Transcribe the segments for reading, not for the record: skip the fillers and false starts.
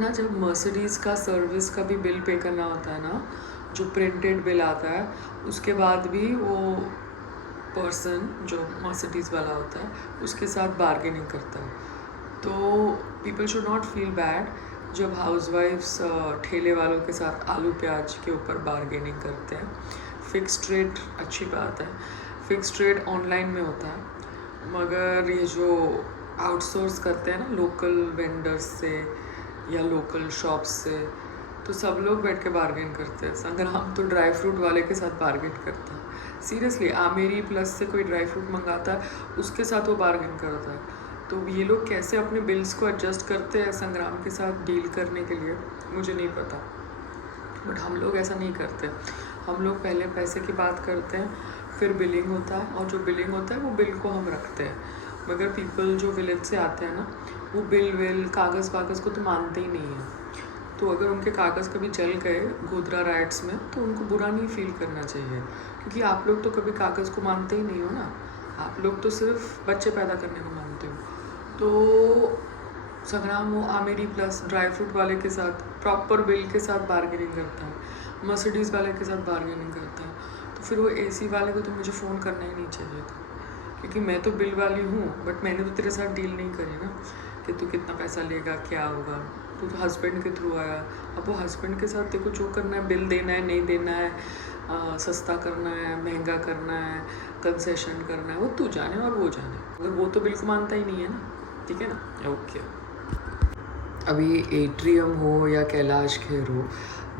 ना जब मर्सिडीज़ का सर्विस का भी बिल पे करना होता है ना, जो प्रिंटेड बिल आता है, उसके बाद भी वो पर्सन जो मर्सिडीज़ वाला होता है उसके साथ बार्गेनिंग करता है। तो people should not feel bad जब हाउसवाइफ्स ठेले वालों के साथ आलू प्याज के ऊपर बार्गेनिंग करते हैं। फिक्स्ड रेट अच्छी बात है, फिक्स्ड रेट ऑनलाइन में होता है, मगर ये जो आउटसोर्स करते हैं ना लोकल वेंडर्स से या लोकल शॉप्स से, तो सब लोग बैठ के बार्गेन करते हैं। संग्राम तो ड्राई फ्रूट वाले के साथ बार्गेन करता है। सीरियसली आमेरी प्लस से कोई ड्राई फ्रूट मंगाता है, उसके साथ वो बार्गेन करता है। तो ये लोग कैसे अपने बिल्स को एडजस्ट करते हैं संग्राम के साथ डील करने के लिए, मुझे नहीं पता। बट हम लोग ऐसा नहीं करते। हम लोग पहले पैसे की बात करते हैं, फिर बिलिंग होता है, और जो बिलिंग होता है वो बिल को हम रखते हैं। मगर पीपल जो विलेज से आते हैं ना, वो बिल विल कागज़ वागज़ को तो मानते ही नहीं है। तो अगर उनके कागज़ कभी जल गए गोधरा राइट्स में, तो उनको बुरा नहीं फील करना चाहिए, क्योंकि आप लोग तो कभी कागज़ को मानते ही नहीं हो ना। आप लोग तो सिर्फ बच्चे पैदा करने को मानते हो। तो संग्राम वो आमेरी प्लस ड्राई फ्रूट वाले के साथ प्रॉपर बिल के साथ बार्गेनिंग करता है, मर्सिडीज़ वाले के साथ बार्गेनिंग करता है। तो फिर वो एसी वाले को तो मुझे फ़ोन करना ही नहीं चाहिए था, क्योंकि मैं तो बिल वाली हूँ, बट मैंने तो तेरे साथ डील नहीं करी ना कि तू कितना पैसा लेगा, क्या होगा। तू तो हस्बैंड के थ्रू आया। अब वो हस्बैंड के साथ देखो जो करना है, बिल देना है नहीं देना है, सस्ता करना है महंगा करना है, कंसेशन करना है, वो तू जाने और वो जाने। अगर वो तो बिल को मानता ही नहीं है ना, ठीक है ना। ओके, अभी एट्रियम हो या कैलाश खेर हो,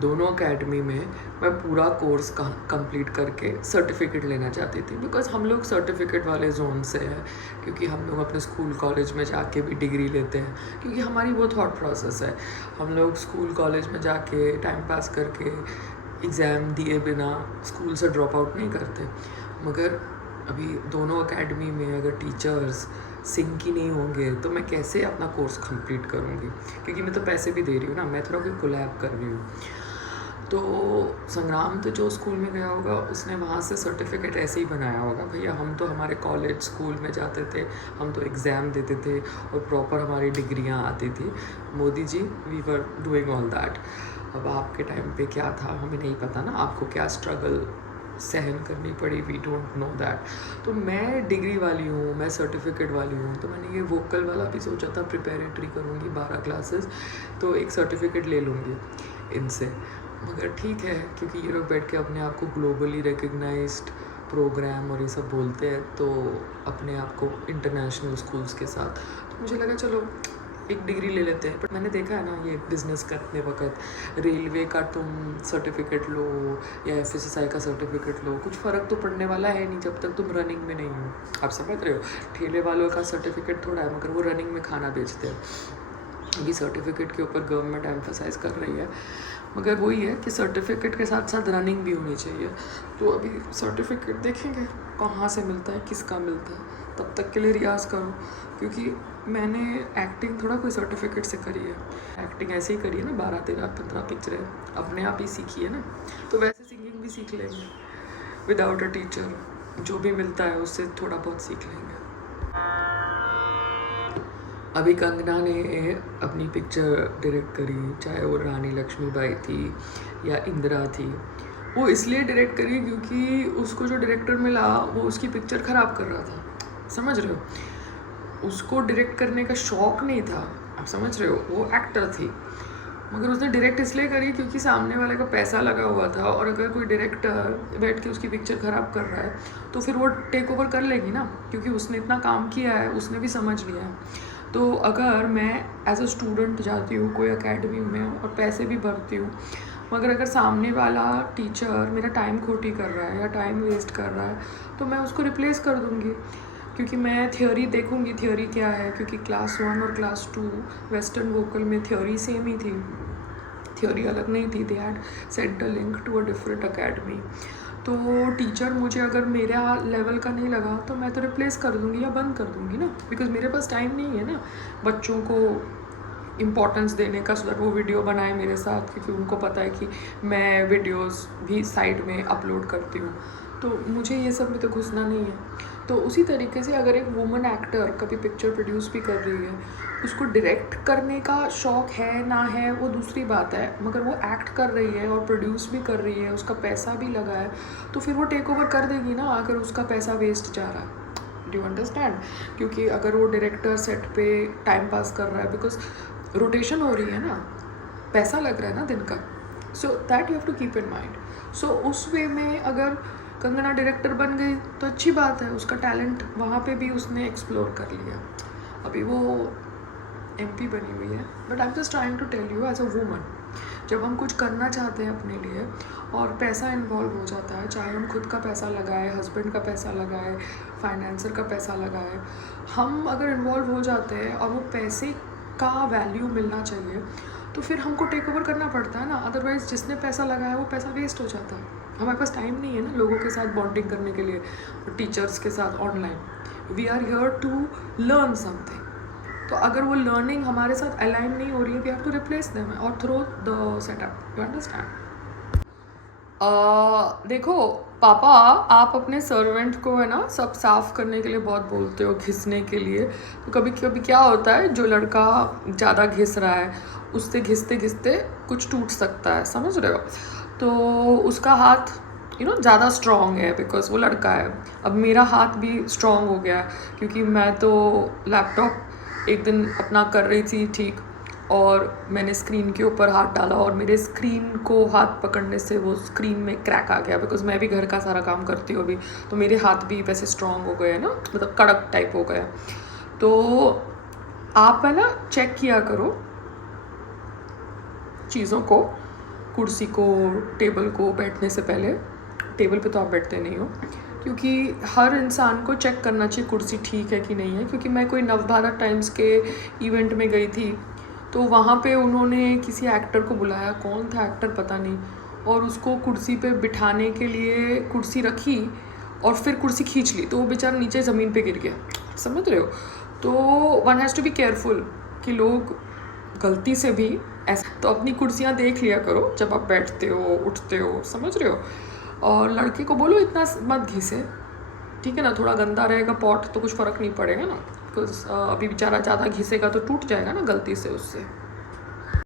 दोनों अकेडमी में मैं पूरा कोर्स कंप्लीट करके सर्टिफिकेट लेना चाहती थी। बिकॉज हम लोग सर्टिफिकेट वाले जोन से हैं, क्योंकि हम लोग अपने स्कूल कॉलेज में जाके भी डिग्री लेते हैं, क्योंकि हमारी वो थॉट प्रोसेस है। हम लोग स्कूल कॉलेज में जाके टाइम पास करके एग्ज़ाम दिए बिना स्कूल से ड्रॉप आउट नहीं करते। मगर अभी दोनों अकेडमी में अगर टीचर्स सिंक ही नहीं होंगे तो मैं कैसे अपना कोर्स कंप्लीट करूँगी, क्योंकि मैं तो पैसे भी दे रही हूँ ना, मैं थोड़ा कोई कोलैब कर रही हूँ। तो संग्राम तो जो स्कूल में गया होगा उसने वहाँ से सर्टिफिकेट ऐसे ही बनाया होगा, भैया हम तो हमारे कॉलेज स्कूल में जाते थे, हम तो एग्ज़ाम देते थे और प्रॉपर हमारी डिग्रियाँ आती थी। Modi ji, we were doing all that. अब आपके टाइम पे क्या था हमें नहीं पता ना, आपको क्या स्ट्रगल सहन करनी पड़ी, वी डोंट नो दैट। तो मैं डिग्री वाली हूँ, मैं सर्टिफिकेट वाली हूँ, तो मैंने ये वोकल वाला भी सोचा था, प्रिपेरेटरी करूँगी 12 क्लासेस, तो एक सर्टिफिकेट ले लूँगी इनसे। मगर ठीक है, क्योंकि ये लोग बैठ के अपने आप को ग्लोबली रिकग्नाइज्ड प्रोग्राम और ये सब बोलते हैं, तो अपने आप को इंटरनेशनल स्कूल्स के साथ, तो मुझे लगा चलो एक डिग्री ले लेते हैं। बट मैंने देखा है ना, ये बिज़नेस करते वक्त रेलवे का तुम सर्टिफिकेट लो या FSSAI का सर्टिफिकेट लो, कुछ फ़र्क तो पड़ने वाला है नहीं जब तक तुम रनिंग में नहीं हो। आप समझ रहे हो, ठेले वालों का सर्टिफिकेट थोड़ा है, मगर वो रनिंग में खाना बेचते हैं। अभी सर्टिफिकेट के ऊपर गवर्नमेंट एम्फसाइज़ कर रही है, मगर वही है कि सर्टिफिकेट के साथ साथ रनिंग भी होनी चाहिए। तो अभी सर्टिफिकेट देखेंगे कहाँ से मिलता है, किसका मिलता है, तब तक के लिए रियाज़ करो। क्योंकि मैंने एक्टिंग थोड़ा कोई सर्टिफिकेट से करी है, एक्टिंग ऐसे ही करी है ना, 12, 13, 15 पिक्चरें अपने आप ही सीखी है ना, तो वैसे सिंगिंग भी सीख लेंगे विदाउट अ टीचर। जो भी मिलता है उससे थोड़ा बहुत सीख लेंगे। अभी कंगना ने अपनी पिक्चर डायरेक्ट करी, चाहे वो रानी लक्ष्मीबाई थी या इंदिरा थी, वो इसलिए डायरेक्ट करी क्योंकि उसको जो डायरेक्टर मिला वो उसकी पिक्चर ख़राब कर रहा था। समझ रहे हो, उसको डायरेक्ट करने का शौक़ नहीं था, आप समझ रहे हो, वो एक्टर थी। मगर उसने डायरेक्ट इसलिए करी क्योंकि सामने वाले का पैसा लगा हुआ था, और अगर कोई डायरेक्टर बैठ के उसकी पिक्चर ख़राब कर रहा है तो फिर वो टेक ओवर कर लेगी ना, क्योंकि उसने इतना काम किया है, उसने भी समझ लिया है। तो अगर मैं एज अ स्टूडेंट जाती हूँ कोई एकेडमी में और पैसे भी भरती हूँ, मगर अगर सामने वाला टीचर मेरा टाइम खोटी कर रहा है या टाइम वेस्ट कर रहा है, तो मैं उसको रिप्लेस कर दूँगी, क्योंकि मैं थ्योरी देखूँगी थ्योरी क्या है। क्योंकि क्लास 1 और क्लास 2 वेस्टर्न वोकल में थ्योरी सेम ही थी, थ्योरी अलग नहीं थी, they had sent a link to a different academy. तो टीचर मुझे अगर मेरा लेवल का नहीं लगा तो मैं तो रिप्लेस कर दूँगी या बंद कर दूँगी ना, बिकॉज़ मेरे पास टाइम नहीं है ना बच्चों को इम्पोर्टेंस देने का, सो दैट वो वीडियो बनाए मेरे साथ, क्योंकि उनको पता है कि मैं वीडियोस भी साइड में अपलोड करती हूँ। तो मुझे ये सब में तो घुसना नहीं है। तो उसी तरीके से अगर एक वुमन एक्टर कभी पिक्चर प्रोड्यूस भी कर रही है, उसको डायरेक्ट करने का शौक़ है ना है वो दूसरी बात है, मगर वो एक्ट कर रही है और प्रोड्यूस भी कर रही है, उसका पैसा भी लगा है, तो फिर वो टेक ओवर कर देगी ना अगर उसका पैसा वेस्ट जा रहा है। Do you understand? क्योंकि अगर वो डायरेक्टर सेट पे टाइम पास कर रहा है, बिकॉज रोटेशन हो रही है ना, पैसा लग रहा है ना दिन का, so that you have to keep in mind. So उस वे में अगर कंगना डायरेक्टर बन गई तो अच्छी बात है, उसका टैलेंट वहाँ पे भी उसने एक्सप्लोर कर लिया। अभी वो MP बनी हुई है, but I am just trying to tell you as a woman, जब हम कुछ करना चाहते हैं अपने लिए और पैसा इन्वॉल्व हो जाता है, चाहे हम खुद का पैसा लगाए, हस्बैंड का पैसा लगाए, फाइनेंसर का पैसा लगाए, हम अगर इन्वॉल्व हो जाते हैं और वो पैसे का वैल्यू मिलना चाहिए, तो फिर हमको टेक ओवर करना पड़ता है ना। अदरवाइज़ जिसने पैसा लगाया वो पैसा वेस्ट हो जाता है। हमारे पास टाइम नहीं है ना लोगों के साथ बॉन्डिंग करने के लिए, टीचर्स के साथ online. We are here to learn something. तो अगर वो लर्निंग हमारे साथ अलाइन नहीं हो रही है, we have to replace them और throw the setup. You understand? देखो पापा, आप अपने सर्वेंट को है ना सब साफ़ करने के लिए बहुत बोलते हो, घिसने के लिए। तो कभी कभी क्या होता है, जो लड़का ज़्यादा घिस रहा है उससे घिसते घिसते कुछ टूट सकता है, समझ रहे हो? तो उसका हाथ ज़्यादा स्ट्रॉन्ग है बिकॉज वो लड़का है। अब मेरा हाथ भी स्ट्रॉन्ग हो गया क्योंकि मैं तो लैपटॉप एक दिन अपना कर रही थी ठीक, और मैंने स्क्रीन के ऊपर हाथ डाला और मेरे स्क्रीन को हाथ पकड़ने से वो स्क्रीन में क्रैक आ गया। बिकॉज मैं भी घर का सारा काम करती हूँ अभी, तो मेरे हाथ भी वैसे स्ट्रॉन्ग हो गए हैं ना, मतलब कड़क टाइप हो गए। तो आप है ना चेक किया करो चीज़ों को, कुर्सी को, टेबल को बैठने से पहले। टेबल पे तो आप बैठते नहीं हो, क्योंकि हर इंसान को चेक करना चाहिए कुर्सी ठीक है कि नहीं है। क्योंकि मैं कोई नवभारत टाइम्स के इवेंट में गई थी, तो वहाँ पे उन्होंने किसी एक्टर को बुलाया, कौन था एक्टर पता नहीं, और उसको कुर्सी पे बिठाने के लिए कुर्सी रखी और फिर कुर्सी खींच ली, तो वो बेचारा नीचे ज़मीन पे गिर गया। समझ रहे हो? तो one has to be careful कि लोग गलती से भी ऐसा, तो अपनी कुर्सियाँ देख लिया करो जब आप बैठते हो, उठते हो, समझ रहे हो? और लड़के को बोलो इतना मत घिसे, ठीक है ना? थोड़ा गंदा रहेगा पॉट तो कुछ फ़र्क नहीं पड़ेगा ना, बिकॉज अभी बेचारा ज़्यादा घिसेगा तो टूट जाएगा ना गलती से उससे।